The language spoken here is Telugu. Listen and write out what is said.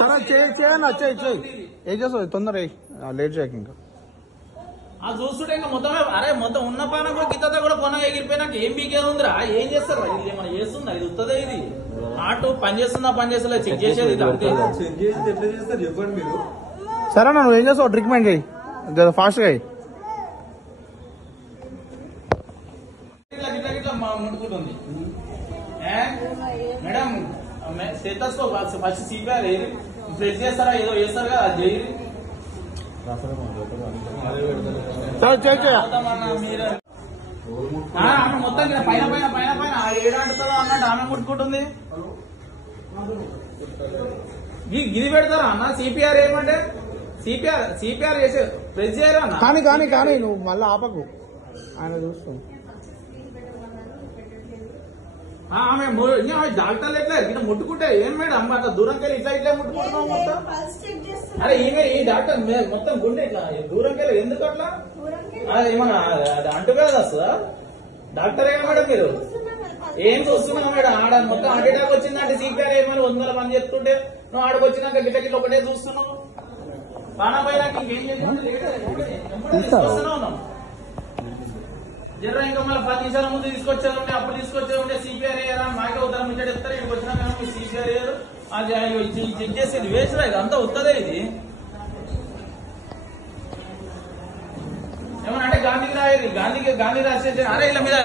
సరే చేయన్నా చేయి ఏం చేస్తావు తొందర లేట్ చేయక ఇంకా చూస్తుంటే ఇంకా మొత్తం అరే మొత్తం ఉన్న పాన కూడా గిత్త కూడా పొన ఎగిరిపోయినాక ఏం బీకేది ఉందిరా ఏం చేస్తారు ఇది ఏమైనా చేస్తుందా ఇది వస్తుందా ఇది ఆటో పని చేస్తుందా చెక్ చేసేది ఇది అంతే ఎట్లా చేస్తారు చెప్పండి మీరు సరే నువ్వు ఏం చేస్తావు ట్రీట్మెంట్ చేయి ఫాస్ట్గా అయ్యి ఇట్లా ముట్టుకుంటుంది మేడం స్టేటస్కోప్ ఫస్ట్ సిపిఆర్ ప్రెస్ చేస్తారా ఏదో చేస్తారు కదా అది చేయి ఆమె మొత్తం పైన పైన పైన పైన ఏడు అంటుందో అన్నట్టు ఆమె ముట్టుకుంటుంది గిది పెడతారా అన్న సిపిఆర్ ఏమంటే సిపిఆర్ చేసే ప్రెస్ చేయరా అన్న కానీ నువ్వు మళ్ళీ ఆపకు ఆయన చూస్తావు ఆమె డాక్టర్లు ఎట్లా ఇట్లా ముట్టుకుంటే ఏం మేడం అంత దూరంకి వెళ్ళి ఇట్లా ముట్టుకుంటున్నావు మొత్తం అరే ఈమె ఈ డాక్టర్ మొత్తం గుండె ఇట్లా దూరంకి వెళ్ళి ఎందుకు అట్లా ఏమన్నా అంటు కదా వస్తుందా డాక్టరే మేడం మీరు ఏం చూస్తున్నావు మేడం ఆడ మొత్తం హార్ట్ అటాక్ వచ్చిందంటే సిపిఆర్ ఏమని 100 మంది చెప్తుంటే నువ్వు ఆడకు వచ్చినాక గిట్ట ఒకటే చూస్తున్నావు పానపైనాక ఇంకేం తీసుకొస్తున్నావు జర్ర ఇంకా మళ్ళీ 10 నిమిషాల ముందు తీసుకొచ్చేది ఉంటే అప్పుడు తీసుకొచ్చేది ఉంటే సిపిఆర్ అయ్యారా మాకే ఉత్తరం ఇచ్చాడు చెప్తారు ఇక్కడికి వచ్చినా మీ సిపిఆర్ అయ్యారు అది చెక్ చేసేది వేసిరా ఇది అంతా వస్తుందే ఇది ఏమన్నా అంటే గాంధీకి రాసేది అరే ఇలా మీద